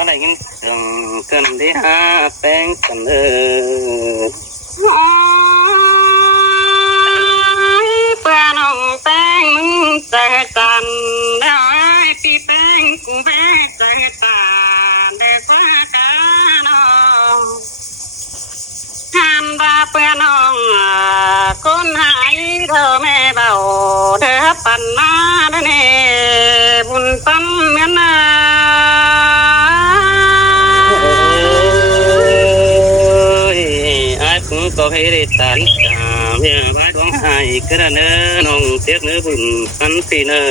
มาได้ยินเสียงกันได้หาแป้งกันเพื่อนองแป้งมึงเจอจันแล้วไอ้พี่แป้งกูแม่เจอจันเด็กว่ากันองหันบาเพื่อนองคนหายเธอแม่เบาเธอปั่นมาเด้อเนี่ยบุญตั้มเงินนาก็ให้ได้ตันตามเพียงบ้านของหายกระเนน้องเสียกเนื้อบุญพันปีเนอ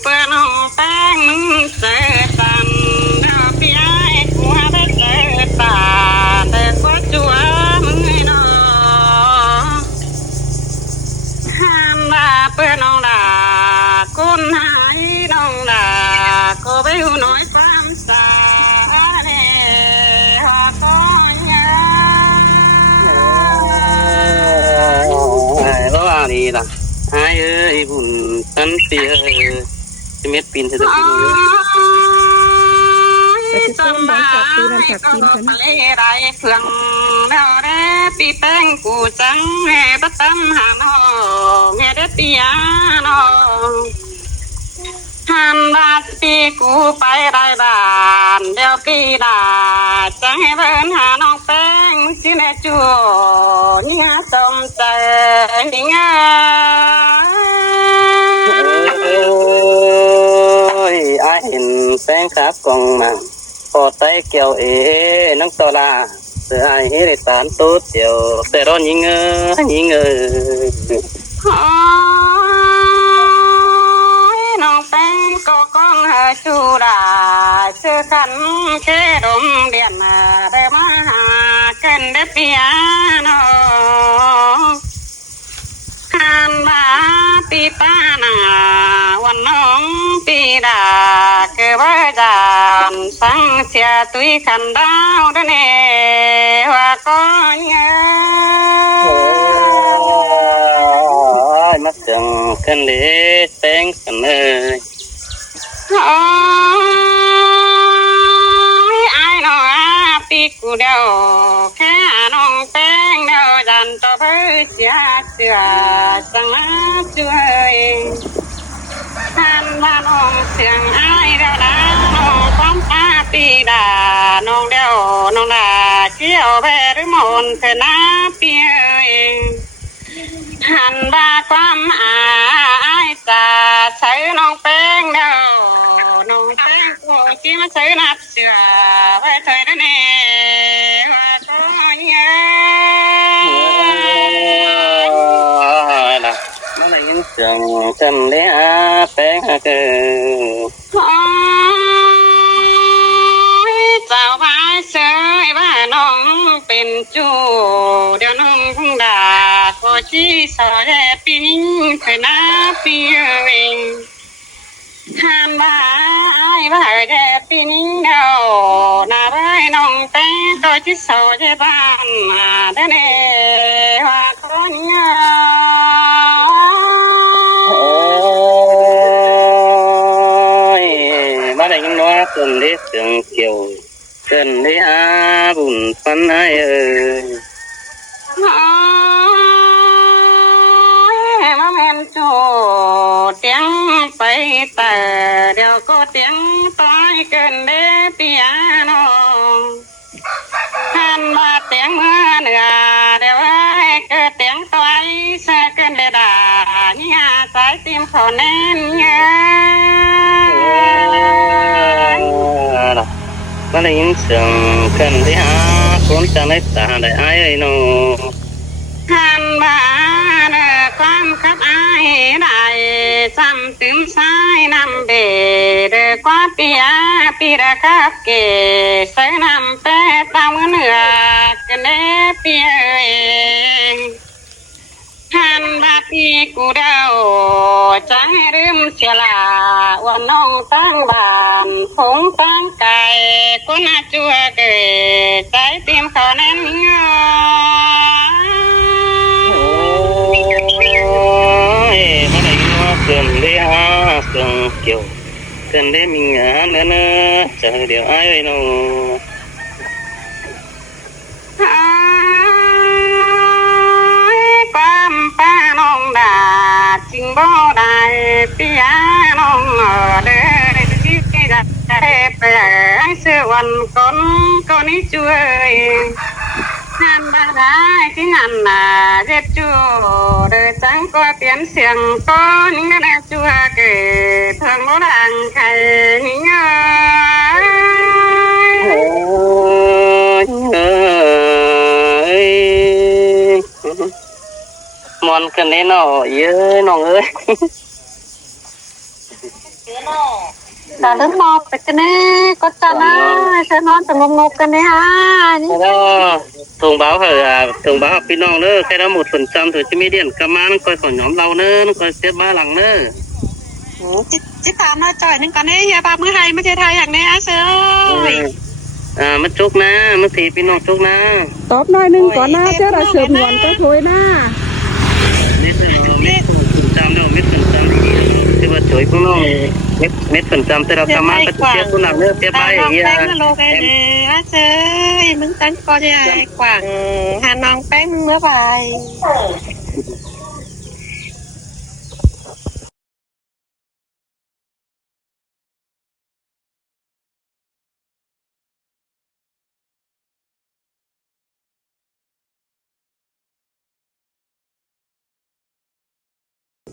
เพื่อนน้องแป้งมึงเจอตันแล้วพี่ไอ้กูได้เจอตาแต่ก็จัวมึงไอ้น้องห้ามด่าเพื่อนน้องด่าคนหายน้องด่าก็ไปหูน้อยซ้ำตาเพราะว่านี่ล่ะหายบุญพันปีจะเม็ดปีนจะได้ปีนจำได้ก็บอกอะไรเพื่อนแล้วเด้ปีแป้งกูจังแม่บัดตั้มหาน้องแม่เด็ดปียาน้องหันบาดปีกูไปได้บ้านเดี๋ยวปีดาจังให้เพิ่นหาน้องแป้งมึงชื่อแม่จัวนี่งาสมใจนี่งาไอเห็นแป้งครับกองมาพอไตเกี่ยวน้องตอลาเสือไอเฮริตานตุ๊ดเดียวแต่ร้อนยิงน้องแป้งก็ก้องหาชูดาเชื่อขันแค่ดมเดียนได้มาหากันได้เปียโนหันบาปีป้านาวันน้องปีดาเกือบจานสังเสียตุยขันดาวได้เนว่าก็มาเสียงกันเด็ดแป้งกันเลยไอ้น้องปีกูเดียวแค่น้องแป้งเดียวจันต่อไปเสียจังมาช่วยท่านว่าน้องเสียงไอ้เดียวนะน้องความตาปีดาน้องเดียวน้องดาเกี่ยวแพรมนเธอหน้าปีเองหันบาความอายจะใช้น้องแป้งเดียวน้องแป้งกูที่มาใช้นับเสือไว้เธอได้แน่ว่าก็ยังล่ะมาได้ยินเสียงกันเลยแป้งเกิเจ้าพายเสยว่าน้องเป็นจูเดี๋ยวน้องคงด่าก็ชี้สอแย่ปีนี้เคยนับปีเองหันว่าไอ้ว่าแย่ปีนี้เดียวน่ารักน้องแป้งก็ชี้สอแย่บ้านได้แน่ว่าคนเงามาได้ยินว่าเกินเด็กเสียงเกี่ยวเกินได้บุญปันไอ้มาแม่นจูเตียงไปแต่เดี๋ยวก็เตียงตายเกินเด้ปียโนหันมาเตียงเมื่อเหนือเดี๋ยวให้เกิดเตียงตายเสียเกินเดดาเนี่ยสายติมเขาแน่นเงมาได้ยินเสียงกันที่คนจะได้ตาได้ไอ้โนหันมาเด้อความคับอายได้จำตึมสายนำเบเด้อกว่าปีระคับเกใส่นำแปะตามเหนือกันเด้ปีเองหันบาปีกูเดาจะให้ลืมเสียละว่าน้องตั้งบ้านคงตั้งไก่ก็น่าจัวเกยใจเตรียมเขาแน่นเงามาได้ยินว่าเกินเลย con kiểu cần để mình ở nữa nữa chờ điều ai vậy nó ความป้าน้องด่าจริงบ่ได้พี่ยาน้องเด้อที่จะไปเสื้อวันก่อนก็นี้ช่วยงานบ้าได้ที่งานน่ะเจ็บจูเดินจังก็เปลี่ยนเสียงก็นิ่งได้ชัวเกิดทางโน้นทางใครนิ่งmòn cần đấy nó ơi nó ơi ta lớn mòไปกันแน่ก็จะนะฉันนอนแต่งงกันเนี่ยนี่ đó thông báo hả pin non nữa cái đó 1% thôi chứ mấy điện cầm ăn coi còn nhóm lâu nữa nó coi xếp 3 lần nữa จิตามมาจ่อยนึงกันเนี่ยอย่าปามือไทยไม่ใช่ไทยอย่างนี้เสือ mất chúc na mất thì pin non chúc na ตอบหน่อยหนึ่งก่อนนะเจ้าเราเฉิมหวนก็ถอยหน้า 1% đâu 1% thì bật chuối cũng nó 1% thìเราcầm ăn cái chiếc cũng nặng nữa tiếp bay น้อง vậy แป้งมาโลกันเสือมึงตั้งก็จะกว่างหาน้องแป้งมึงเมื่อไหร่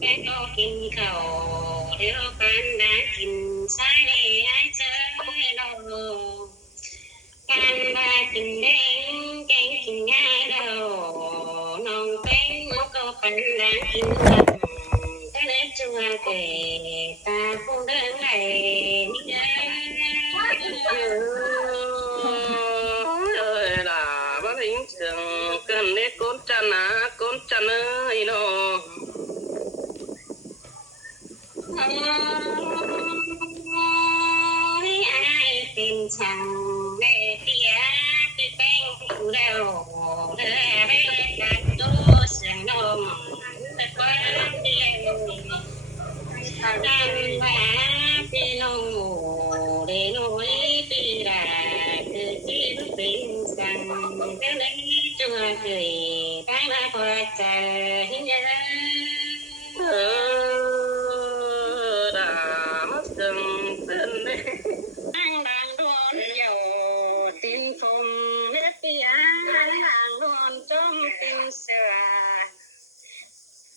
แม่ก็กินข้าวเดี๋ยวกันได้กินใช่ไหมไอ้เจ้าเราการมากินเด้งแกงกินง่ายเราน้องแป้งมันก็ปันได้กินกันก็เลยจัวเกตาผู้เดินไหลนี่เด้ơi là bác lính trường cần để côn chăn ơi nó เป็นช่างแม่เปียที่แป้งผู้เดาเธอได้การตัวเสียงนมแต่ความเดียวดันมาพี่น้องเดนุยปีดาคือที่เป็นสั่งก็เลยจัวเกยไปมาพอใจเยอะ đã mất dừng tên đi anh đang đón dầu tin phùng hết tia đang đón trong tin sửa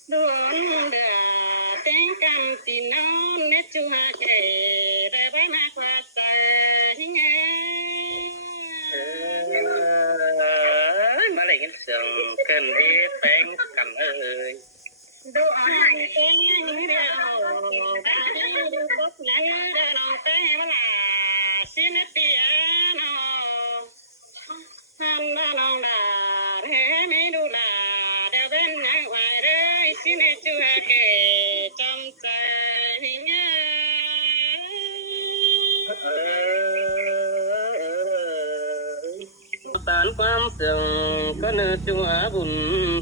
đón đưa tiếng cầm tin non nét chua kể để bay ma qua trời nghe mà lại cái sừng cần đi bén cầm ơi đồ ăn tiếng những điều đã đi bốc lấy để lòng té mà là xin hết tia nó han đã lòng đã thế mấy đu là đều bên nhà ngoài đây xin hết chua kể trong trời nghe tánความเสื่อมก็เนื้อจัวบุญ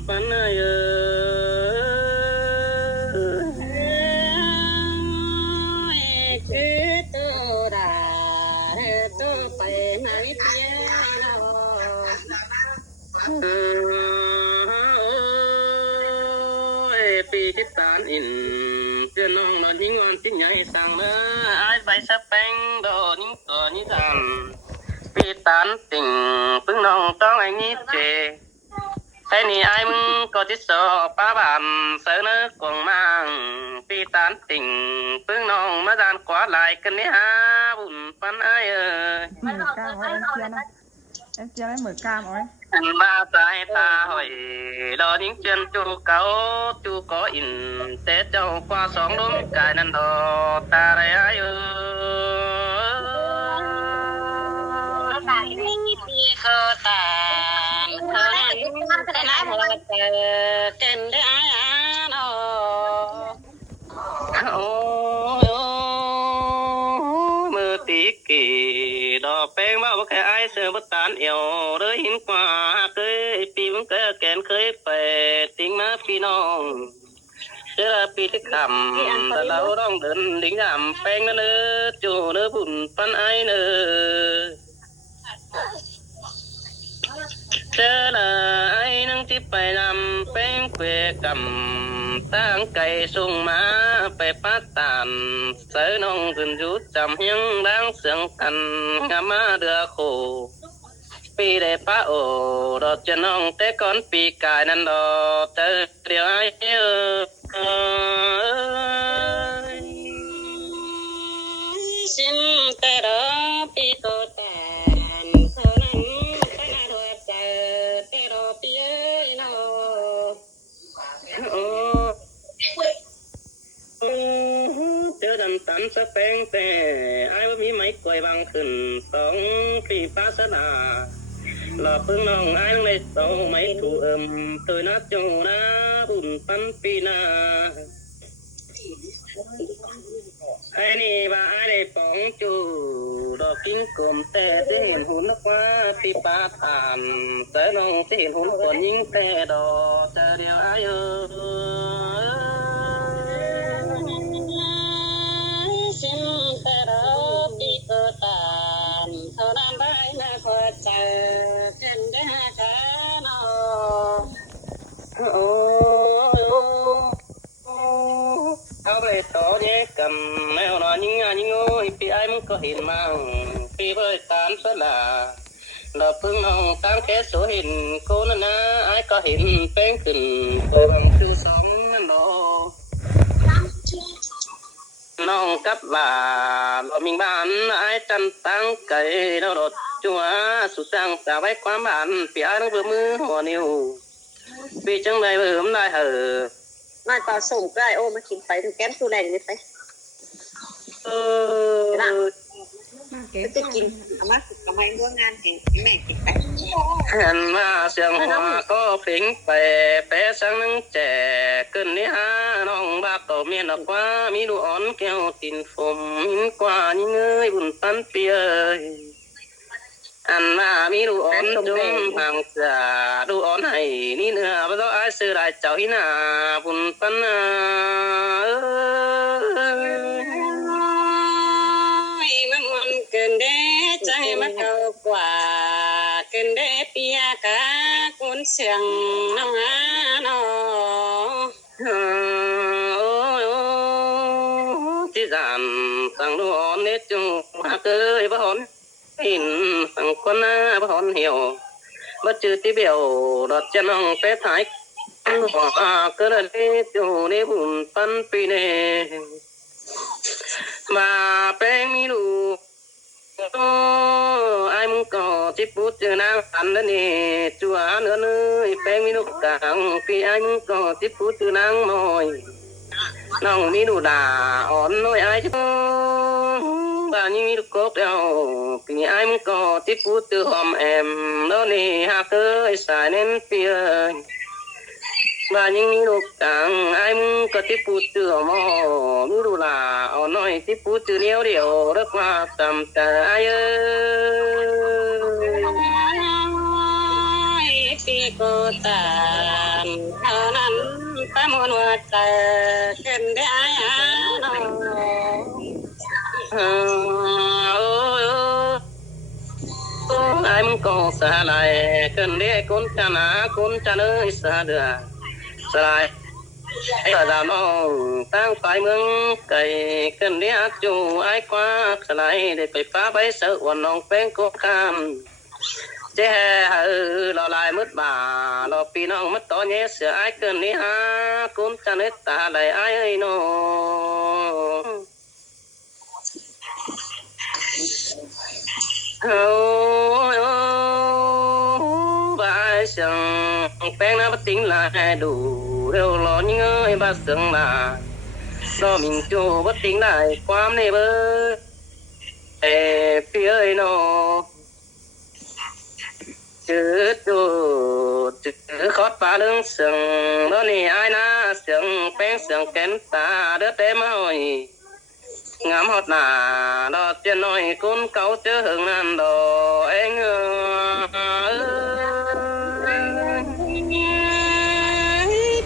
ปันเยคือตัวดาตัวไปมาวิทยาเรา ปีที่ตานอินเจ้าน้องมาทิ้งวันทิ้งใหญ่สั่งเมื่อไอ้ใบสะแปงโดนิ่งตัวนี้ดำปีตานติ่งพึ่งน้องต้องไอ้นี้เจแค่นี้ไอ้มึงก็ที่สอบป้าบานเสือเนื้อกวงมังปีตานติ่งพึ่งน้องมาดานกว่าลายกันนี้ฮะบุญปันไอ้เอ้ย mở cam ơi em chia lấy mở cam ơi ba trái ta hỏi đó những chân chu cáo chu có in tết châu qua sóng đúng cái năn đò ta đây ai ơi cơ tàn thơ nát một trên đứa ai án ôi ôi mưa tí kỳ đò bén bao cái ai sơ bất tán yêu đôi hin qua cưới pi vẫn cái kén cưới về tiếng má pi non là pi thích khẩm ta lâu đong đơn đính giảm phèn nữa nữa chủ nữa bùn pan ai nữa chớ là ai nâng tiếp phải làm phèn quê cầm tăng cây sung má phải phát tàn sới nông dừng rút chầm hiếng đang sướng thần ngắm má đưa khổ pi để phá ổ đọt chân ông té con pi cài năn đò tơ điều ai xin tê đó pi tô tàn thơ nắng tay na đùa chờ tê đó pi ơi nó chớ đầm tắn sắp beng tè ai với mi máy quay bằng khẩn sóng phi phá sát à là phương nòng ai đang lấy tàu mấy thủ tôi nát trong na bùn pan pina ai nè bà ai để bóng chủ đò kính cồm tè sẽ hiện hồn nó qua phi phá tàn tới nòng sẽ hiện hồn còn những tè đò chờ điều ai ơi xin tê đó pi tô tàn thơ nam bay na phật chờ trên đá cá nó áo bề tỏ nhé cầm mèo nó những ơi vì ai muốn có hình mang vì với tán rất là phương hồng tăng kế số hình cô na ai có hình bên từng cô bằng thư sống nó cấp và mình bán ai chăn tăng cây nó đột chúa sụt sang xả váy quá bạn vì ai đang vừa mưa hồ nhiều vì chẳng này vừa hôm nay hở nói taoส่งก็ไอโอมากินไปถึงแก้มตัวแรงเลยไปจะกินเอามาทำไมร่วมงานเองแม่กินไป หันมาเสียงหัวก็ฟิงไปแปะสังนึงแจขึ้นนี่ฮะน้องบาก็เมียนออกว่ามีดูอ่อนแก้วตินฝมมินกว่ายิ่งเอ้ยบุญปันเปียอันมามีดูอ่อนจุ่มห่างเสือดูอ่อนให้นี่เนื้อเพราะไอ้ซื้อได้เจ้าหินาบุญปันมันมันเกินเด้ใจมันเก่ากว่าเกินเด้เปียกะกุนเสียงน้องอาโนที่จานสั่งดูอ่อนเน็ตจุมาเกยบ่หอนหินสั่งคนหน้าบ่หอนเหี่ยวบ่จืดที่เบี้ยวดอดจะน้องเป๊ะท้ายก็เลยจูในบุญปันปีเนมาแป้งมีลูกไอ้มึงก็จิพูดเจอนางอันนั้นนี่จัวเนื้อเนื้อแป้งมีลูกกลางพี่ไอ้มึงก็จิพูดเจอนางมอยน้องมีลูกด่าอ่อนน้อยไอ้จ้าบ้านนี้มีลูกกบเดียวพี่ไอ้มึงก็จิพูดเจอหอมแอมแล้วนี่หากเคยสายเน้นเปียบ้านยังมีลูกต่างไอ้มึงก็ที่พูดเจอหมอมีลูกหลาเอาหน่อยที่พูดเจอเดียวรักว่าตำแต่ไอ้ปีโกตามเท่านั้นตามวนว่าใจเกินได้โนไอ้มึงก็สาลายเกินได้คนจะหนาคนจะเนยสาเดือสลายไอ้ดาวน้องตั้งไปเมืองไก่ขึ้นเรียกจูไอ้กว่าสลายได้ไปฟ้าไปเสือวันน้องเป็นกบข้ามเจ้เราลายมืดบ่าเราปีน้องมืดต่อเนี้ยเสือไอ้เกินนี้ฮะคุณจะนึกตาไหลไอ้โนbà sừng phèn nó bắt tính là hai đủ đều lo những ơi bà sừng là do mình chú bắt tính lại quam này bơ phía ơi nó chứ khót phá lưng sừng đó nè ai na sừng phèn sừng kén ta đứa té mỏi ngắm hót nà đó tiền nói con cáu chớ hừng ăn đồ anh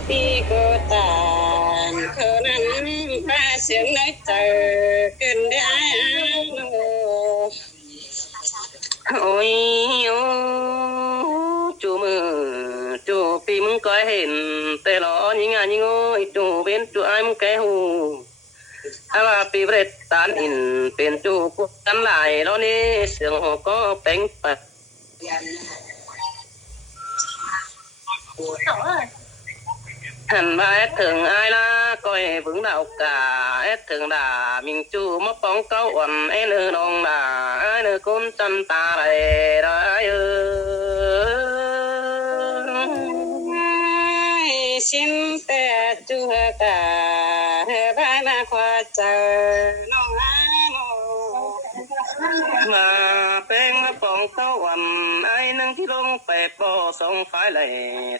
ปีโกตาน ba sướng nơi chờ cần để ai ôi ô chú mơ chú piมึงก้อยเห็นแต่ล้อยิงอ่ะยิงโอ้ยจูเป็นจูไอ้มึงแกหูถ้าว่าปีเบรตตานอินเป็นจูกุกันหลายแล้วนี่เสียงหอก็เป็นปะหันมาถึงไอ้ละก้อยบึงดาวกาถึงด่ามิงจูมาป้องเก้าอ่อนไอ้เนื้อน้องด่าไอ้เนื้อคนจันตาไรได้เออ xin tệ chú cả ba ba khoa chờ nông á nô มาเป็นมาป้องเก้าอ่อนไอ้นึงที่ลงไปป่อส่งไฟเลย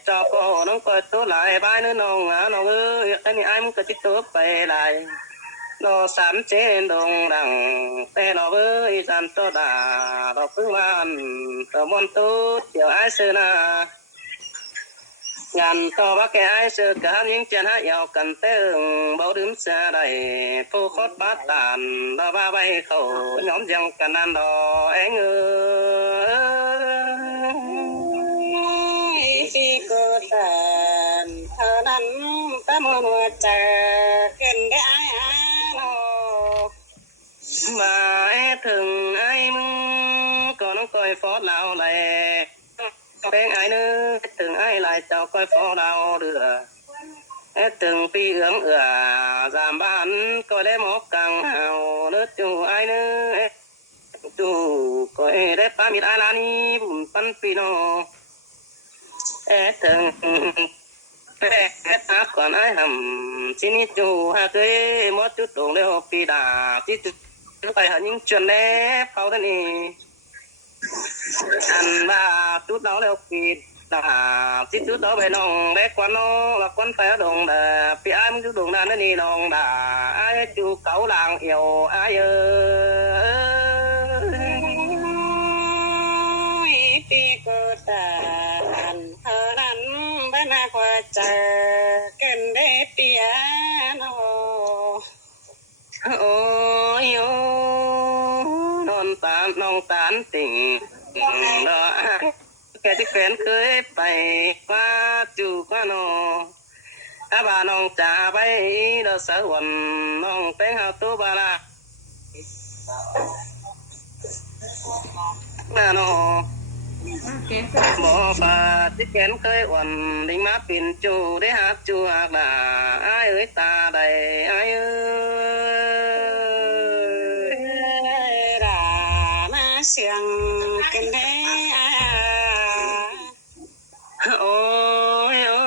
เจ้าป่อน้องเปิดตัวหลายบ้านเนื้อน้องน้องเอ้ยไอ้นี่ไอ้มึงก็ติดตัวไปหลายนอสามเจนดงดังแต่เราเว้ยจันตัวด่าเราเพิ่งวันตัวมนตูเดี๋ยวไอ้เสือนายันต่อว่าแกไอ้เสือการยิงเจนหายาวกันเติ้งเบาดื่มเสียได้ผู้คดบาดตานเราบ้าใบเขาย้อมยังกันนั่นดอเองphi cô tàn thơ nắn ta mùa mùa chờ cần để ai nô มาถึงไอ้มึงก็น้องก้อยฟอดเราเลยเป็นไอ้นึกถึงไอ้ลายเจ้าก้อยฟอดเราเดือถึงปีเอื้องสามบ้านก็ได้หมอกกังเอาเนื้อจูไอ้นึกจูก็ได้ปามิดไอ้ลานี่บุญปันปีโนถึงอาก่อนไอ้หำที่นี่จูหากเคยมดจุดตรงเดียวปีดาที่จุดไปหายิงจนแน่เผาท่านี่อันว่าจุดเราเดียวปีดาที่จุดเราไปน้องแบกควันน้องหลักควันไปดงดาปีไอ้มึงจุดดงดานั่นนี่น้องดาไอ้จูเก่าลางเอียวไอ้phi cô tàn thơ nắn ba ba khoa chờ cần để piano โอ้ยโอ้นอนตาน้องตาลติ่งรอแกที่แฟนเคยไปว่าจูว่าน้องอาบาน้องจ่าไปเดอสะวันน้องแต่งหาตัวบาลาน้าน้อง ok หมอฟ้าที่แขนเคยอ่อนลิงมาปิ่นจูได้หักจูหักหนาไอ้เอ้ยตาใดไอ้เอ้ย ra mà sướng cần để ai โอ้ยโอ้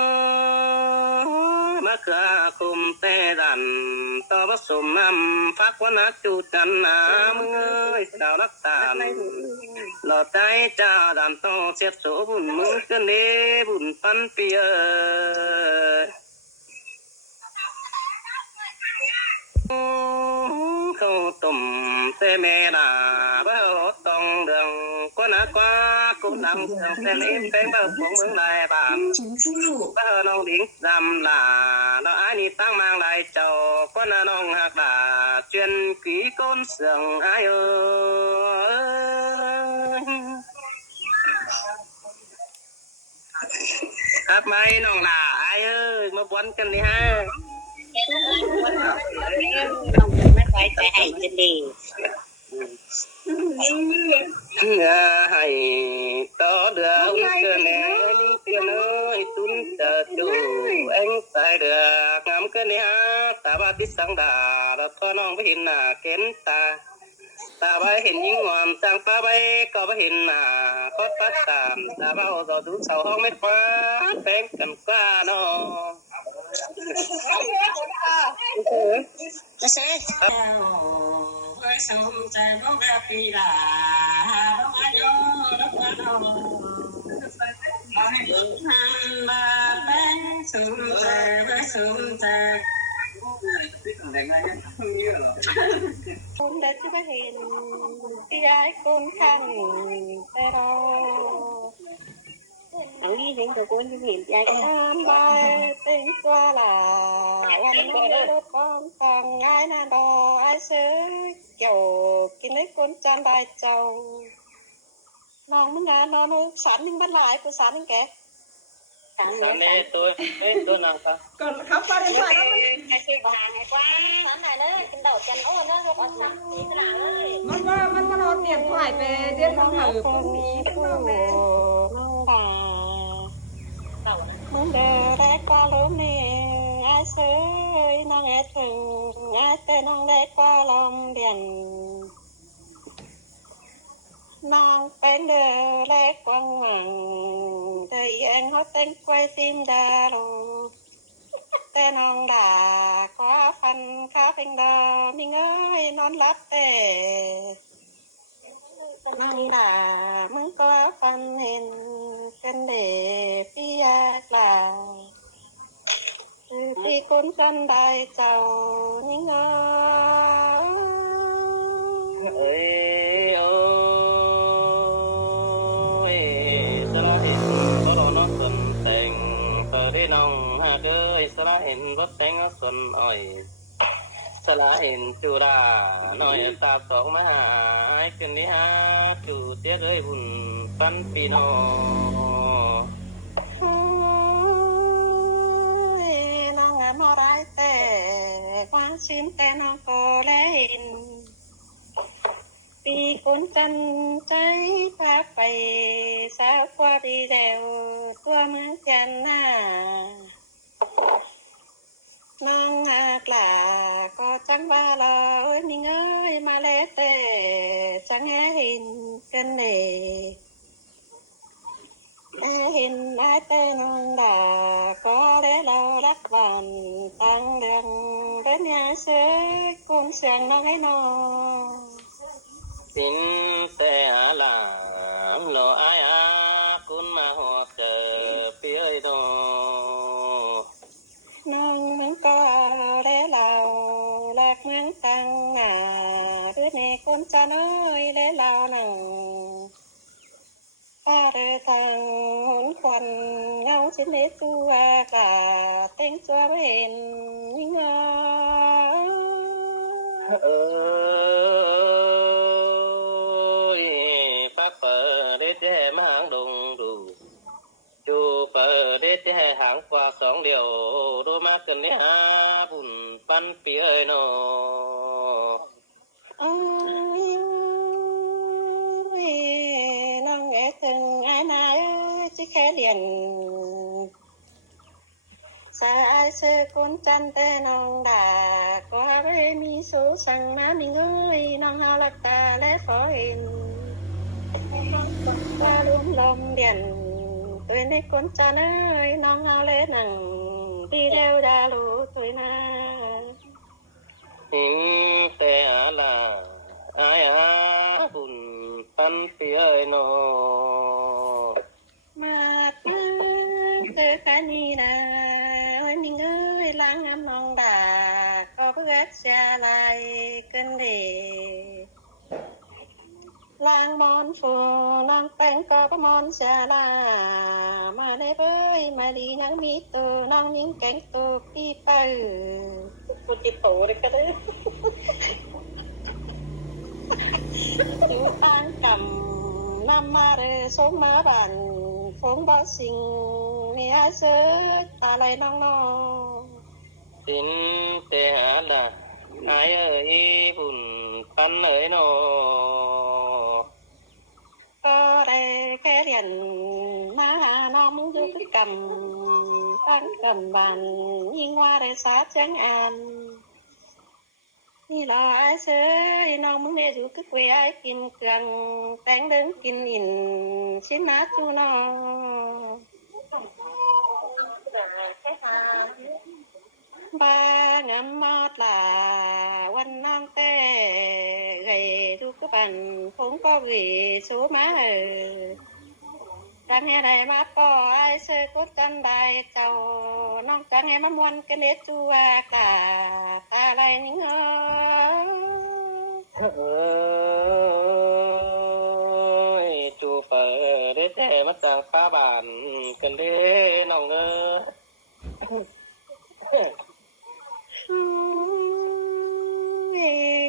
ยมะเขือคุมเตดันต่อผสมน้ำฟักวันนักจูจันนามึงเอ้ยดาวรักตาลหลอดใจเจ้าดันโตเสียบโสบุญมึงเกินเดบุญปันปีเอ้ยเข้าตุ่มเตเมดาบ้าตองเดืองก็นักว่ากูดังเสียงเส้นอินเป็นบ้าของเมืองใดบ้านบ้าน้องดิ้งดำลาเราไอ้นี่ตั้งมังได้เจ้าก็น่าน้องหักดาเจียนกี่ก้นเสียงไอ้เอ้ยครับไหมน้องลาไอ้เอ้ยมาบวนกันดิฮะไม่ไว้ใจให้จะดี ให้ต่อเดือดเกินแน่เกินเอ้ยตุ้นจะจูเอ็งใส่เดืองามเกินเนี่ยตาบาติสังดาแล้วก็น้องไปเห็นหน้าเก็นตาไปเห็นยิงงอนจังป้าไปก็ไปเห็นหน้าก็ตัดตามตาบ้าต่อดูเสาห้องไม่ฟ้าแป้งกันกล้าเนาะ ไม่ใช่ไว้สมใจบ่แบบปีดาบ่มาโยบ่มาโนหันมาเป็นสมใจไว้สมใจคุณได้ที่เห็นที่ย้ายคุณข้างแต่เรา ở đi đến chỗ cô như hiện tại tam bài tính qua là làm con con lấy con chan đại châuน้องมึงนะน้องมึงสารมึงบ้านหลายกูสารมึงแกสาร Sàn này tôi nào ta ก่อนครับป้าได้ถ่ายแล้วมัน ใครช่วยบางไงกว่าสารไหนเนอะกินดอกจันโอ้เนอะรถออกน้ำนี่ขนาดเลย มันมารอเตรียมถ่ายไปเรียนทางหาหรือพรุ่งนี้เป็นน้องแม่ น้องด่ามึงเดินแรกกว่าล้มเนี่ยไอ้เสยน้องแอดถึงไอ้เต้น้องแรกกว่าลมเดียนน้องเป็นเดือแรกกว่าหวังเธอเองเขาเต้นกล้วยซิมดาลูแต่น้องด่าก็ฟันข้าเป็นดอมิงเอ้ยนอนรับแต่น้องด่ามึงก็ฟันเห็นกันเดพี่ยากล่าคือพี่คุ้นกันได้เจ้านิ่งเอ้ย ơi ơi sao hiện có đó nó xuân tình tờ đi nòng ha chơi sao hiện vấp đánh nó xuân ơi sao hiện chủ đà nói ta sóng mà ai cần đi ha chủ tiết ơi buồn phân pino น้องมอไรแต่ความชิมแต่น้องก็เล่นปีคนจันใจพาไปสาวกว่าดีเดวตัวเมืองจันนาน้องหากล่าก็จังว่าเรามีเงยมาเลเตจังเห็นกันเดเห็นไอ้เต้น้องด่าก็ได้เรารักวันตั้งเดือนเป็นยาเสือกุนเสียงน้องให้น้อง xin te làm lo ai kun mà họ chờ phía đó น้องมันก็ได้เรารักเมืองตั้งหน้าหรือในคนจะน้อยได้เราหนึ่งป้าเดินทางหนควันเงาชิ้นเล็กตัวกะเต็งตัวไม่เห็นยิ่งเงา ơi phát phở để che mang đồng đủ chu phở để che hàng qua sóng điều đôi mắt cần để ha bùn pan phía nó โอ้ยน้องแอถึงไอ้นายที่แค่เรียนสายเสือคนจันแต่น้องด่าก็ไม่มีสูสั่งมามีเงยน้องหาลักตาและขอเห็นว่าลุ่มลมเดียนตัวในคนจันเอ้ยน้องหาเล่นหนังที่เดียวดาลูตัวนา hình te là ai bùn pan phía nó มาเจอกันนี่นะวันนี้เอ้ยล้างน้ำนองด่าก็เพื่อเสียลายกันเดล้างมอนฟูล้างแป้งก็ประมอนเสียลามาได้เบ้ยมาดีนังมีตัวน้องยิงแกงตัวพี่เปิ้ลกูจิตโตเลยก็ได้อยู่บ้านกำนำมาเรสมมาบันฝงบ่สิงเนี่ยเสือตาไหลน้องน้อง xin te là ai ơi bùn pan ơi nó ก็ได้แค่เรียนมาหาน้องมึงอยู่คือกำตั้งกำบันยิ่งว่าได้สาจังอันนี่รอไอ้เสือน้องมึงได้อยู่คือเวียกินเครื่องแต่งเดินกินอินชิ้นนาจูน้องบ้างามมอดลาวันน้องแต่ไงทุกปันคงก็วีสูมาจังให้ได้มาปอไอ้เสือกดกันได้เจ้าน้องจังให้มามวนกันเด็ดจัวกาตาไหลนิ่งเอ้ย ơi chu phở để che mắt sang phá bản cần để nòng ngơ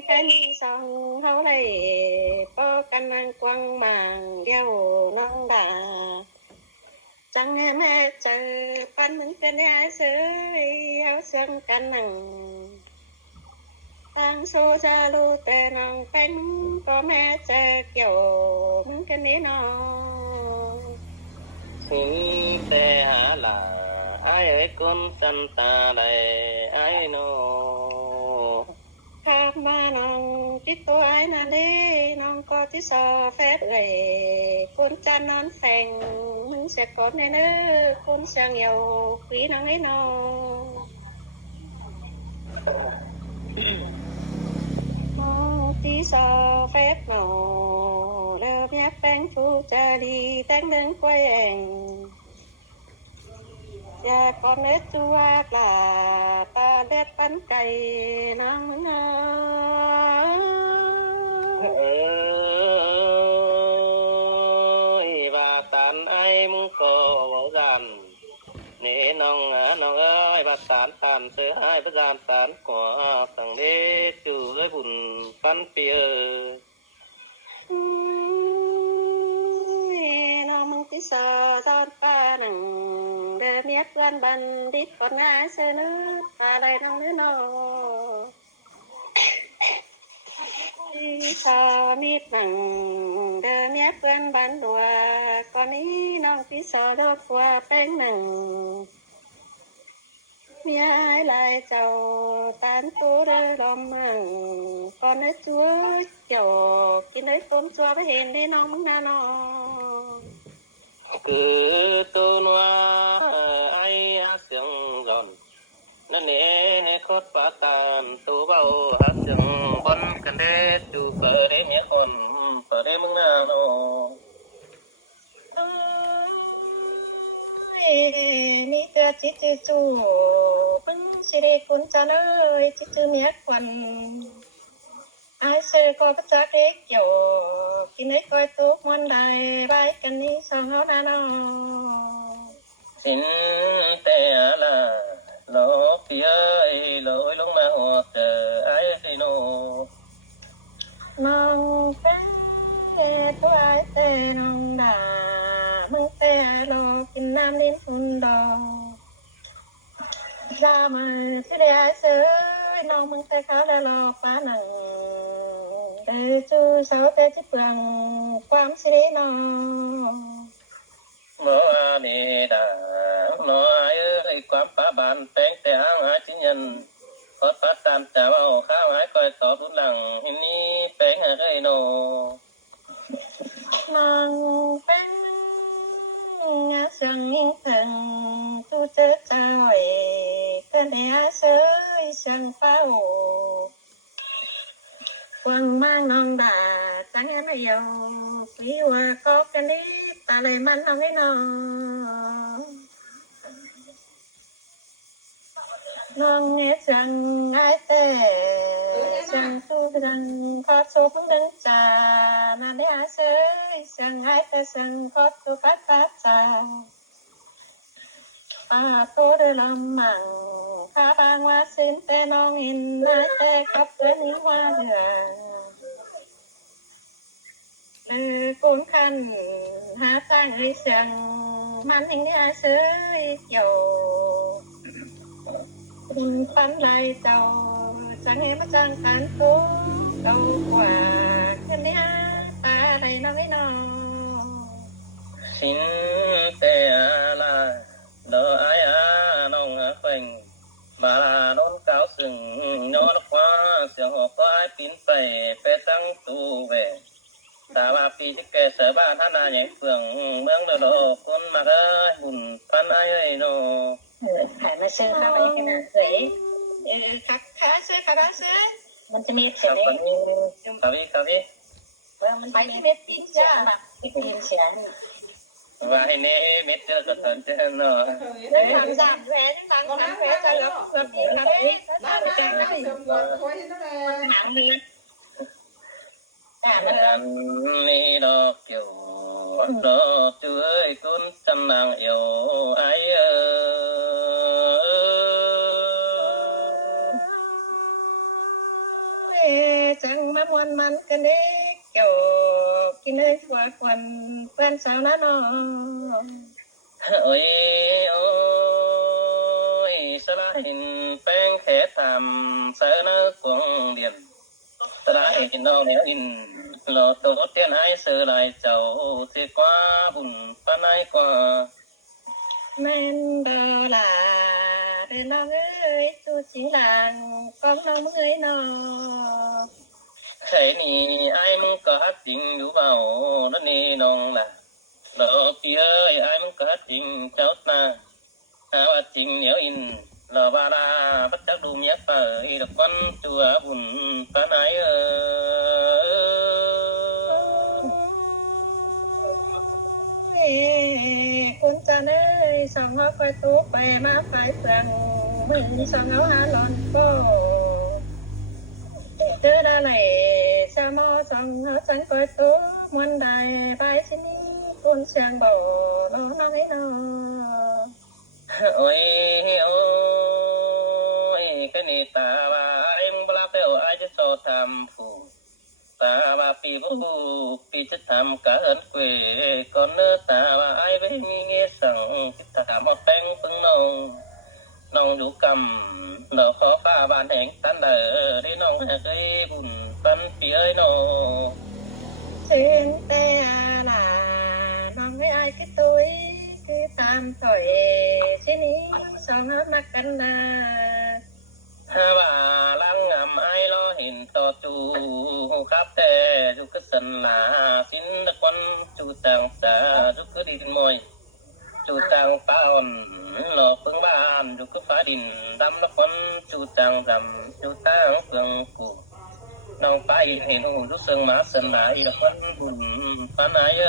แค่ bên sông hấu đây có căn ăn quăng màng đeo non đà chẳng em chờ pan mình cái nhà sưởi áo xương căn nằng tăng số ra lu tê non cánh có mẹ chờ kiểu mình cái này nó tê hả là ai ơi con chân ta đây ai nô mà non chỉ tôi ai nè đi non có chỉ so phép gầy con chân non phèn mình sẽ có nên nữa con sang nhiều quý non ấy nó tí so phép nào lơ nhát bánh phu cha đi tán đứng quay ảnh và con nết chua là ta đét bánh cày nắng ơi bà tàn ai muốn có bảo giàn nế nong ơi bà tàn tàn sơ hai bà giàn tàn của thằng đế chủ ơi bùn văn phía nó mong tí sò giòn pa nằng đơ miết quan ban đít con ngã sơ nước ta đây nong nước nó tí sò miết nằng đơ miết quan ban đùa con ý nong tí sò đơ qua bánh nằng mía ai lại chầu tán tú đơ đom nằng con ấy chúa kiểu cái đấy tôm chua với hèn đi nong măng na nó cứ tô noa ai sương giòn nó nè khót phá tàn tô bao hát sương bon cần đế tu cờ đế mía con cờ đế măng na nó ni tua chỉ chữ chu bưng chỉ để con cha ơi chỉ chữ mía quan ai sơ có bắt giác cái kiểu khi nấy coi tốt món đài bài cần đi xong nó na nó xin tê là lỗ phía lỗi lúc mà hoặc ai thì nó nong té tôi ai té nong đà mong té lo kinh nam đến hôn đò ra mà thế để ai sơ nong mong té khá là lo phá nằng để chú sáu té chích bằng quam xí đấy nó nó đi đã nó ai ơi quán phá bàn bén té ai chính nhân có phát tam trả vào khá ai coi tỏ bút lằng hình ní bén ở đây nó nong bén ngã sang nghiêng thần tu chết sao cái để sới sang pháo quần mang non đà chẳng em bây giờ quý hoa có cái lý ta lấy mang non cái nó non nghe rằng ai tê rằng tu rằng có số phương đứng trà mà để sới rằng ai tê rằng có tu phát phát trà tô đưa làm mặn khá ba hoa xin tê non in ai tê cấp đến những hoa đường cuốn khăn há sang ấy rằng man hình đi sới dầu phán lại tàu chẳng em chẳng cán cố cầu quả thân đi ta đây nó nó xin tê là lỡ ai nong phình bà là đón cáo sừng nhỏ nó quá sương họ có ai pin phải tăng tu về ta là phi cái kẻ sở ba thân là nhảy phường mương đồ đồ con mà ơi bùn pan ai ấy nó phải mà sơn sao vậy cái nào dễ khá sơ mìnhจะมีเสียงcà phê mình phải biết tin ra biết tin xiển và hình này biết chưa có tận chứ nó để làm giảm vé nhưng mà con vé cho nó được đi là đi nó hạng đi đi đó kiểu đó chú ơi con chân nàng yêu ai chẳng มามวนมันกันเด็กเกี่ยวกินเลยชัวควันเพื่อนสาวน้าน้องโอ้ยโอ้ยสลายหินแป้งแค่ทำเสนอกวงเดียนสลายหินน้องแนวอินหลอดตัวเตียนให้เสือลายเจ้าเสียกว่าบุญปานายกว่าแม่นดอลาเดินน้องเอ้ยตูสีหลังก้องน้องเอ้ยน้องใครนี่ไอ้มึงก็ฮักจริงอยู่เปล่าแล้วนี่น้องล่ะเราพี่เอ้ยไอ้มึงก็ฮักจริงเจ้าหน้าหาว่าจริงเหนียวอินเราบาลาบัดจักดูเมียเปิดดอกวันจัวบุญปานายคุณจะเอ้ยสองเขาไปตู้ไปมาไปเสื่องมึงสองเขาหาหลอนก็เจอได้ไหลชาโมสองเขาจังไปตู้มันได้ไปที่นี่คุณเชียงบ่อน้องให้น้องโอ้ยโอ้ยก็นี่ตาว่าไอ้มึงบลาเปลไอ้จะโซทำผู้ตาว่าปีบุปีจะทำกันเวก่อนเนื้อตาว่าไอ้ไม่มีเงี้ยสั่งตาหมดแป้งปึ้งน้องอยู่กำเราขอป้าบ้านแห่งตันเดอได้น้องเคยบุญตันปีเอ้ยน้องเส้นแต่ลาน้องไม่ไอ้คิดตัวคือตามถอยที่นี้สองเขามากันนาฮาว่าลังงำไอ้รอเห็นต่อจูครับแต่ดูกสันลาสินตะกอนจูต่างตาดูกดินมวยจูต่างป้าอ่อนหลอกเพิ่งบ้านดูกฟ้าดินดำตะกอนจูต่างดำจูต่างเปลืองกูน้องไปเห็นหูรู้สึกมาสันลายตะกอนบุญปานาย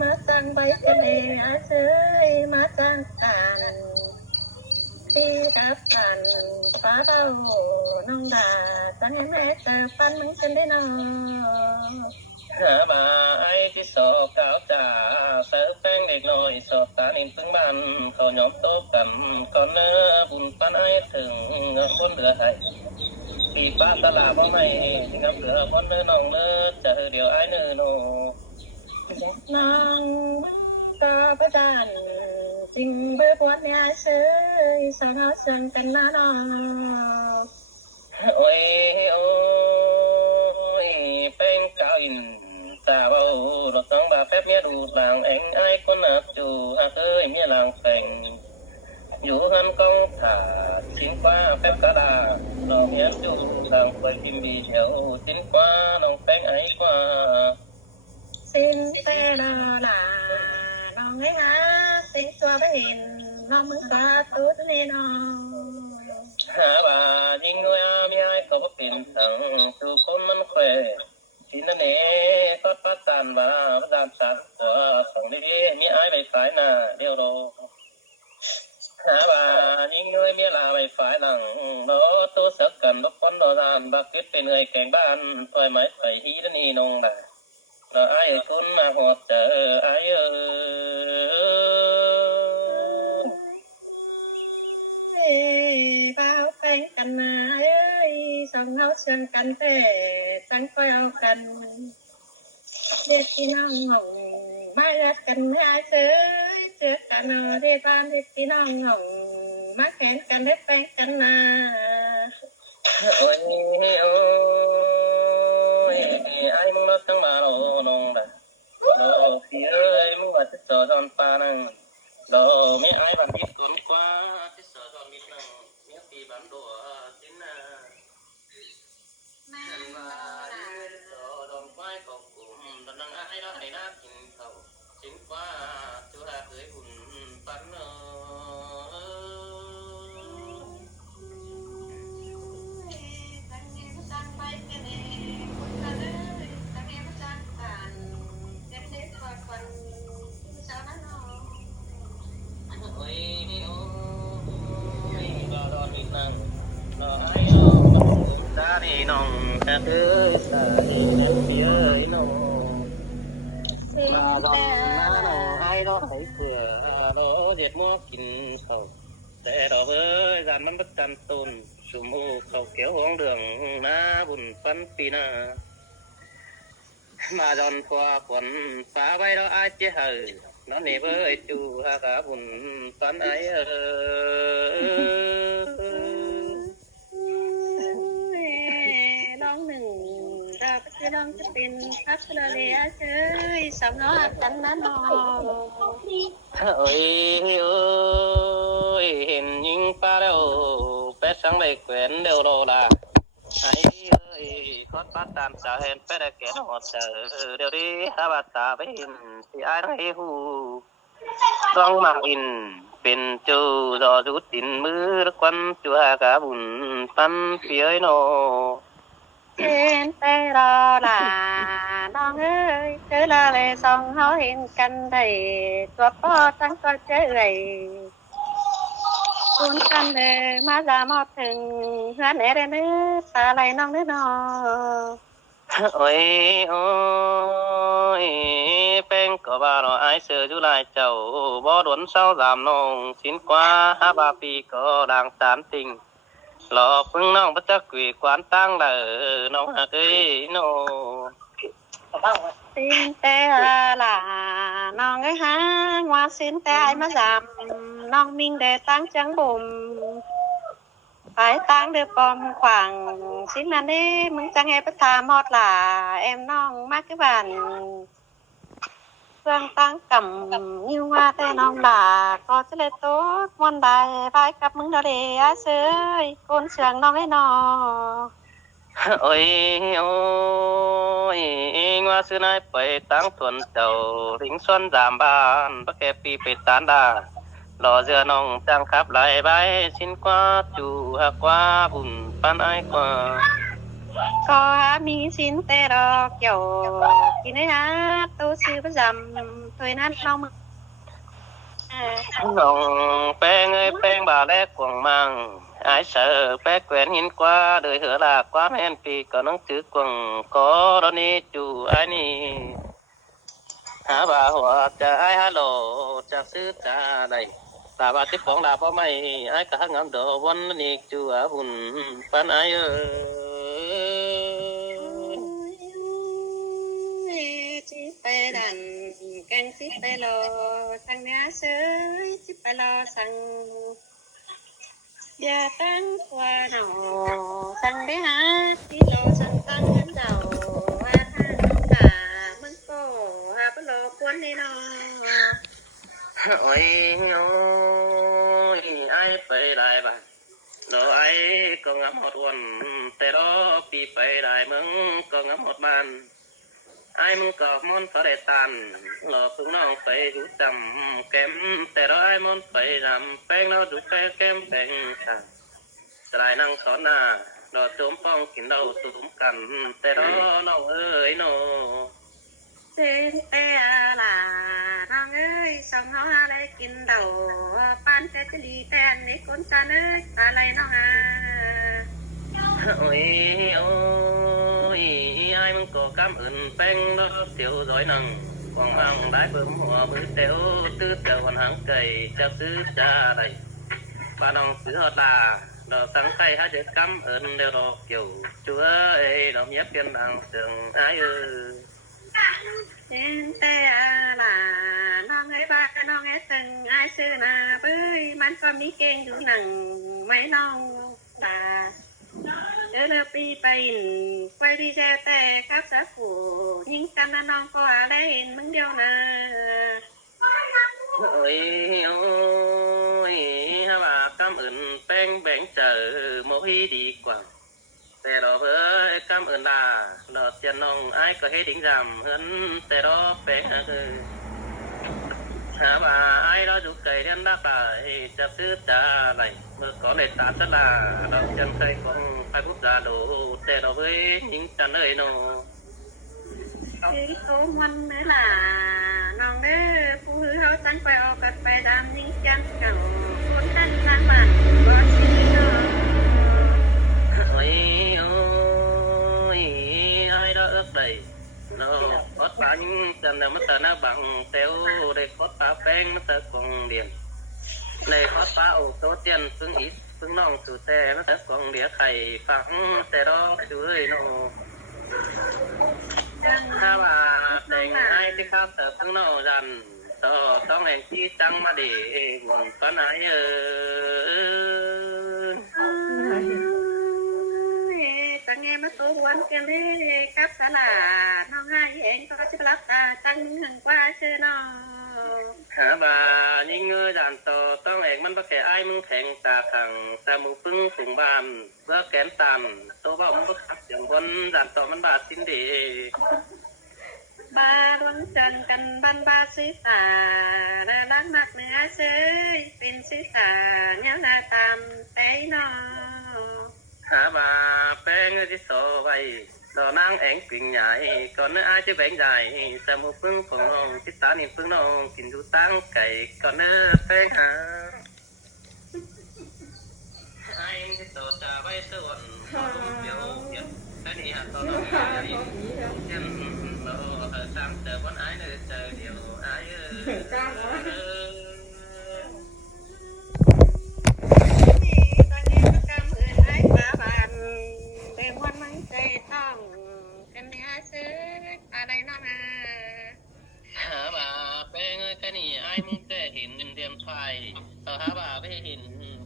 มาจังใบเสน่ห์เชยมาจังกันที่รับกันฟ้าเบาน้องดาจังให้แม่เจอฟันมึงฉันได้น้องหามาไอ้ที่สอบขาวจ่าเสิร์ฟแป้งเด็กน้อยสอบตาหนิพึ่งบ้านเขายอมโต๊ะกันก่อนเนื้อบุญปานไอ้ถึงเงินบนเหลือให้ปีป้าตลาดว่าไม่เงินเหลือบนเนื้อน้องเนื้อเจอเดี๋ยวไอ้เนื้อโนนางก็ประดานจริงเบื่อปวดเนี่ยเชยสาวเขาเชิญกันนะน้องโอ้ยโอ้ยแป้งเก่าอินตาเบาเราต้องบาแป๊บเมียดูหลังเอ็งไอ้คนนับจูอาเอ้ยเมียหลังแฝงอยู่หันกองถ่าทิ้งฟ้าแป๊บกระดาเราเมียจูหลังไปพิมพ์บีเฉียวทิ้งฟ้าน้องแป้งไอ้กว่าสิ้นแต่ลาลาน้องให้หาสิ้นตัวไปเห็นน้องมึงตาตุ้ดนี่น้องหาว่ายิงด้วยมีไอ้ก็เป็นทั้งทุกคนมันแควที่นั่นเองก็ปัดสันว่าดามสักตัวสองดีมีไอ้ไปขายหน้าเดียวรอหาว่ายิงด้วยมีลาไปฝ่ายหลังรอตัวสักกันรบคนรอดานบักเก็ตเป็นเงยแกงบ้านปล่อยไม้ไผ่ฮีนั่นนี่นงได้เราไอ้คุณมาหอดเจอไอ้เบาแป้งกันมาเอ้ยสองเขาเชิญกันแต่จังคอยเอากันเด็กที่น้องงงมาเรียกกันไม่อาเจอกันเรียกบ้านเด็กที่น้องงงมาแข่งกันได้แป้งกันมาโอ้ยโอ้ยไอ้มึงรักตั้งมาเรานองแบบเราพี่เอ้ยมึงว่าจะจอดอนปานังเราไม่ไอ้บางทีตุนกว่าจะจอดอนมิดนังเมียปีบันดัวจินนาแม่มาจอดอนไฟของกลุ่มตอนนั้นไอ้เราให้น่ากินเขาจินกว่าตัวเคยหุ่นปันเนอน้องเอ้ยสายพี่เอ้ยน้องลาดอนน้าน้องไอ้เราให้เสือเราเด็ดมัวกินเขา แต่ดอกเอ้ยดานมันประจันตุนสุมูเขาเกี่ยวห้องเดืองนะบุญปันปีนามาดอนควาฝนฟ้าไว้เราอาจจะเห่อน้องนี่เบยจูฮากาบุญปันไอน้องหนึ่งเราก็คือน้องจะเป็นพัชรเลียเชยสำนักกันนะน้อง เอ้ยเอ้ยเห็นยิงปลาแล้วเป็ดสังเลยแขวนเดียวโลละไอ้เอ้ยคอนปลาตามสาเห็นเป็ดแก่หอดเจอเดี๋ยวนี้ฮาบาตาไปเห็นที่ไอ้ไรหูต้องมาอินเป็นจูรอดูตินมือควันจัวกาบุญปันเปียโน เป็นแต่รอล่ะน้องเอ้ยเจอละเลยส่องเขาเห็นกันได้ตัวพ่อทั้งตัวเจ้ยคุณกันเลยมาจะมอบถึงเพื่อนเอเดนเนื้อตาไหลน้องเนื้อน้อ โอ้ยโอ้ยเป็นก็บ่ารอไอเสือจุลายเจ้าบ่ดวนเศร้าสามน้องสินกว่า5 บาปีก็ดังสามติ่งรอพึ่งน้องพระจักกุยกวานตั้งเลยน้องหักเอ้ยโน สินแต่ล่ะน้องเอ้ยหางว่าสินแต่ไอ้มาจำน้องมิงเดตั้งจังบุ่มไปตั้งเดือปอมขวางสินนั่นนี่มึงจังไงไปทามอดล่ะเอ็มน้องมากกี่วันเครื่องตั้งกำนิ้วว่าแต่น้องล่ะก็จะเลยโต๊ดมวนใดไปกับมึงเดเดียเสยก้นเสียงน้องให้นอ โอ้ยโอ้ยว่าซื้อนายไปตั้งทวนเจ้าลิงซ้อนสามบ้านปะแกปีไปตานดารอเสือน้องจังขับไหลใบสินกว่าจูหักกว่าบุญปันไอกว่า ก็หามีสินแต่ดอกเกี่ยวกินได้ฮะตัวซื้อประจำถอยนั้นน้องมึง น้องแป้งเอ้ยแป้งบาแลกกวงมังไอเสือแป้งแขวนหินกว่าโดยเหือลากกว่าแม่นปีก็น้องถือกวงก็ตอนนี้จูไอ้นี่หาบ่าหัวจะไอ้ฮัลโหลจะซื้อจะได้ตาบาติของลาพ่อไม่ไอ้กะงามดอวันนี้จูอาบุญปันไอเอ้ย จิไปดันแกงจิไปรอทางเนี้ยเสยจิไปรอสั่งอย่าตั้งตัวหนอสั่งได้ฮะที่รอสั่งตั้งกันเดาว่าทางตามึงก็หาไปรอควนในนอ โอ้ยโอ้ยไอ้ไปได้บ้านรอไอ้ก็งามหมดวันแต่รอปีไปได้มึงก็งามหมดบ้านไอ้มึงก็มอนพระเดตันรอพึ่งน้องไปดูจำแก้มแต่รอไอ้มอนไปรำแป้งเราดูแป้งแก้มแป้งช่างสลายนั่งสอนหน้ารอโจมป้องกินเราตุ่มกันแต่รอน้องเอ้ยโน เส้นแต่ล่ะน้องเอ้ยสองเขาหาได้กินเดาปานแต่จะลีแต่ในคนตาเนื้อตาไหลน้องอา โอ้ยโอ้ยไอ้มึงก็กำอื่นแป้งđó tiểu giỏi năng quăng mang đái bơm hòa với tiểu tứ tiểu hoàn hàng cày cho tứ cha đây ba nòng tứ hợp là đó sáng cây hai chữ cắm ơn đều đó kiểu chúa ơi đó nhép kiên đàng tưởng ai ơi เส้นแต่ล่ะน้องเอ้ยบ้าน้องเอ้ยตึงไอ้ซื้อนาเบ้ยมันก็มีเก่งอยู่หนังไม่น้องตาเจอเลยปีไปไว้ดีแท้แต่ครับสักผู้ยิงกันนะน้องก็อะไรเห็นมึงเดียวนะ ôi ôi ha bà cảm ơn beng beng chờ mỗi đi quảngแต่đó với cảm ơn là đó tiền nông ai có hết đỉnh giảm hơnแต่đó beng ha bà ai đó giúp cây đen đáp lại chấp thứ trả lại mới có lệ tạ rất là đó chân cây cũng phải bút ra đồแต่đó với những chân ơi nó คือโตมันเนื้อล่ะน้องเด้อผู้ฮือเขาตั้งไปออกกันไปตามยิ่งจันเก่าคนตั้งทางบ้านก็สิเนาะ ôi ôi ai đó ước đầy nó có ta những chân là mất ta nó bằng theo để có ta beng mất ta còn điểm này พอดฟ้าโอ้โตเตียนพึ่งอีพึ่งน้องสู่แต่มาแต่กองเดียไข่ฟังแต่ดอกช่วยโนถ้าว่าแต่งให้ที่ข้าวเสิร์ฟพึ่งน้องดันต่อต้องแห่งที่จังมาดีก็ไหนตั้งไงมาตัววันกันเลยครับสลาน้องให้เองก็จะรับตาตั้งหึงกว่าเชื่อน้องหาบ่ายิ่งเงยดันต่อต้องแห่งมันประแก่ไอ้มึงแข็งตาขังตามึงพึ่งสูงบานเพื่อแกนต่ำตัวบ้ามึงบักขับอย่างบนดันต่อมันบาดสิ้นดีบาล้วนจันกันบันบาศีสาและล้างมักเนื้อเชยเป็นศีสาเนี้ยนาตามไปนอหาบ่าแป้งที่โซไว้ดอนางแองกิ่งใหญ่ก่อนเนื้ออาจะแบ่งใหญ่แต่มือพึ่งของน้องทิศตานี่พึ่งน้องกินดูตั้งไก่ก่อนเนื้อแป้งหาไอ้ที่โซจะไว้ส่วนเดี๋ยวแค่นี้ฮะตอนน้องยันเราสร้างเจอวันไอ้เนื้อเจอเดียวไอ้ตอนนี้ก็กำเอิญไอ้ปลาบานเต็มวันไม่ใจต้องเป็นเนื้อซื้ออะไรน้องอ่ะหาบ่าแป้งแค่นี้ไอ้มึงแต่เห็นเดียมไฟต่อหาบ่าไม่เห็น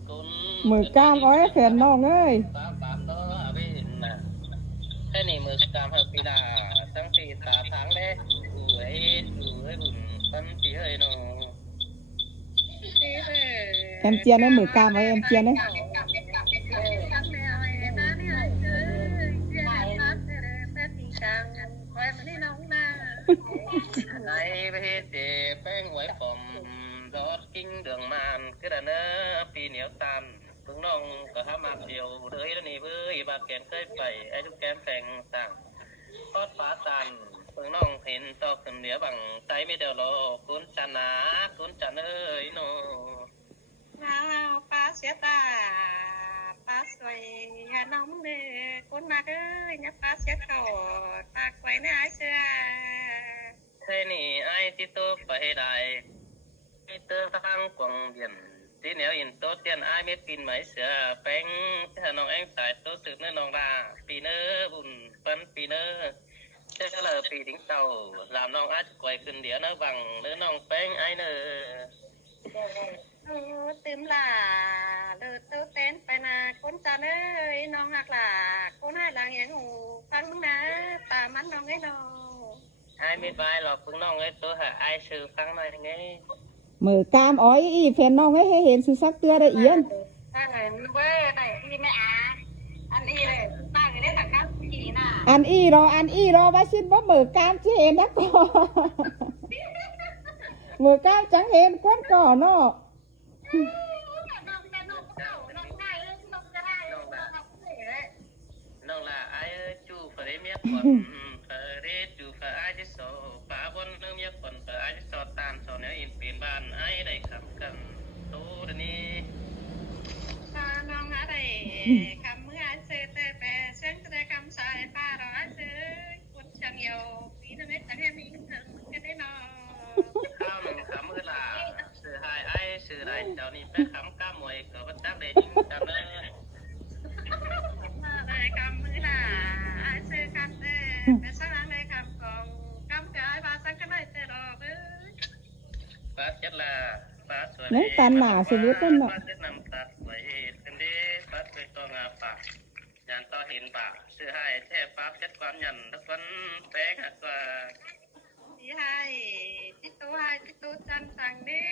กุนมือกล้ามอ้อยแขนน้องเอ้ยปามต่อไม่เห็นนะแค่นี้มือกล้ามหักปีดาตั้งปีตาทางแรกดูไอ้บุญตั้งปีเอ้ยน้องแอมเจียนได้มือกล้ามไว้แอมเจียนได้ไอ้ไปเฮ็ดแป้งไว้ผมรถกิ้งเดืองมันก็ได้เนอะปีเหนียวตันพึ่งน้องก็หามาเดียวเลยแล้วนี่เว้ยบาดแกนเคยไปไอ้ทุกแกนแฝงต่างทอดฟ้าตันพึ่งน้องเห็นตอกขึ้นเหลียวบังใจไม่เดียวรอคุณจันนาคุณจันเอ้ยโนป้าเสียตาป้าสวยน้องเด้อคนมาเอ้ยเนี่ยป้าเสียเข่าตาไว้ในไอ้เสื้อแค่นี้ไอ้ที่โตไปได้ไอ้เตอทางกวางเบียนที่เหนียวอินโตเตียนไอ้เม็ดปีนไหมเสือแป้งถ้าน้องแองสายโตสืบเนื้อน้องดาปีเนื้อบุญปันปีเนื้อเจ้าเลยปีถึงเต่าลามน้องอาจก่อยขึ้นเดี๋ยวเนื้อบังเนื้อน้องแป้งไอ้เนื้อตื่มหล่าเดือดเต้าเต้นไปนาคนจันเอ้ยน้องหักหล่าคนให้หลังยังหูฟังมึงนะตามันน้องไอ้น้องไอ้ไม่ไปหรอกพึ่งน้องไอ้ตัวหาไอ้ชื่อฟังหน่อยไงมือกล้ามอ้อยอีแฟนน้องให้เห็นสุสักเตือได้เอียนถ้าเห็นเว้ยไหนที่ไม่อาอันนี้เลยป้าก็ได้ถักข้าวผีน่ะอันอีรอว่าชินว่ามือกล้ามที่เห็นนะก่อมือกล้ามจังเห็นก้นก่อเนาะน้องละไอ้จูเฟรเมียก่อนเฟรจูเฟรไอ้ที่โซป้าบนเนื้อเมียก่อนเฟรไอ้ที่โซตามโซเนื้ออินเป็นบ้านไอ้ได้ขับกันตู้เดี๋ยวนี้น้องอะไรคำเมื่อเจอแต่แปรเส้นแต่คำสายป้ารอเจอคนช่างเยาปีนั้นไม่แต่แค่มีเงินก็ได้นอข้าวหนึ่งคำคือละสื่อหายไอ้สื่อไรเจ้านี่ไปคำก้ามวยก็บัดจับได้ยิ่งจับเลยอะไรคำมือละไอ้ซื้อคำแต่สร้างในคำของคำกายบาสังกันได้แต่ดอกเอ้ยป้าเจ็ดละป้าสวยนี่ตันหนาชีวิตนั่นเนาะป้าเจ็ดนำตาสวยเป็นดีป้าสวยตัวงาปากยันต่อเห็นปากสื่อหายแท้ป้าเจ็ดความยันทุกคนแป้งหักกว่าที่ให้จิตตัวจันสั่งดี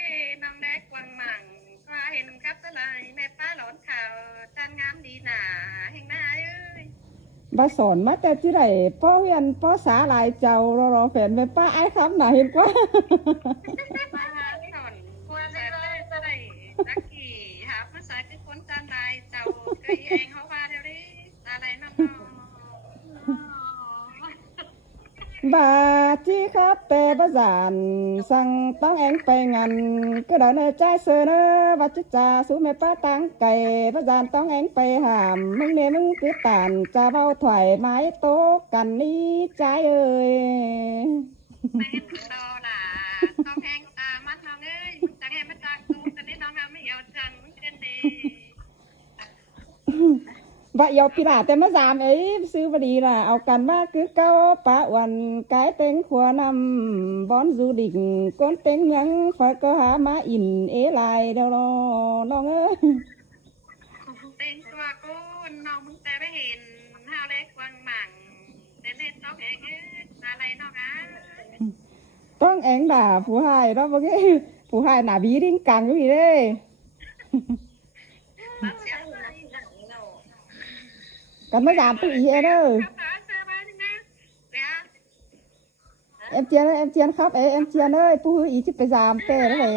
น้องแดกวังหมั่งว่าเห็นครับสลายแม่ป้าหลอนข่าวจันงามดีหนาเฮงหน้าเอ้ยบาสอนมาแต่ที่ไหนพ่อเฮียนพ่อสาหลายเจ้ารอแฟนไปป้าไอ้คำไหนเห็นกว่าป้าสอนกลัวแต่จะได้นักขี่หาภาษาที่คนจันได้เจ้าเคยเองเขาว่าเดี๋ยวนี้อะไรน้องบาที่ครับแต่ประสานสั่งต้องแองไปงานก็เดินใจเสนอวัจจาสู้แม่ป้าตั้งไก่ประสานต้องแองไปหามมึงเนี่ยมึงคือตานจะเบาถอยไม้โตกันนี้ใจเอ้ยไม่เห็นโตล่ะต้องแองตามัดน้องเอ้ยจะให้มาจากตูกันนี่น้องไม่เอาจัน vậy yêu pi là tem mà giảm ấy sư và đi là ao cần ba cứ cao bá hoàn cái tên khoa năm bón du định con tên ngắn phải có há má in ế lại đâu nó ngơ เต็งตัวกูน้องมึงแต่ไม่เห็นห้าเล็กวังหมั่งเล่นเล่นต้องเองอะไรน้องอ่ะ ต้องเอ็งด่าผู้ให้đó mà cáiผู้ให้หน้าbíดิ้งกังcái gì đấy มาเสียเลยหนังเนาะ cần mới giảm tự ý đó ข้าวขาเสื้อบ้านนะเดี๋ยว em chiên khóc ấy em chiên ơi pu ý chứ phải giảm tê đó này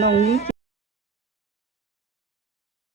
nồng như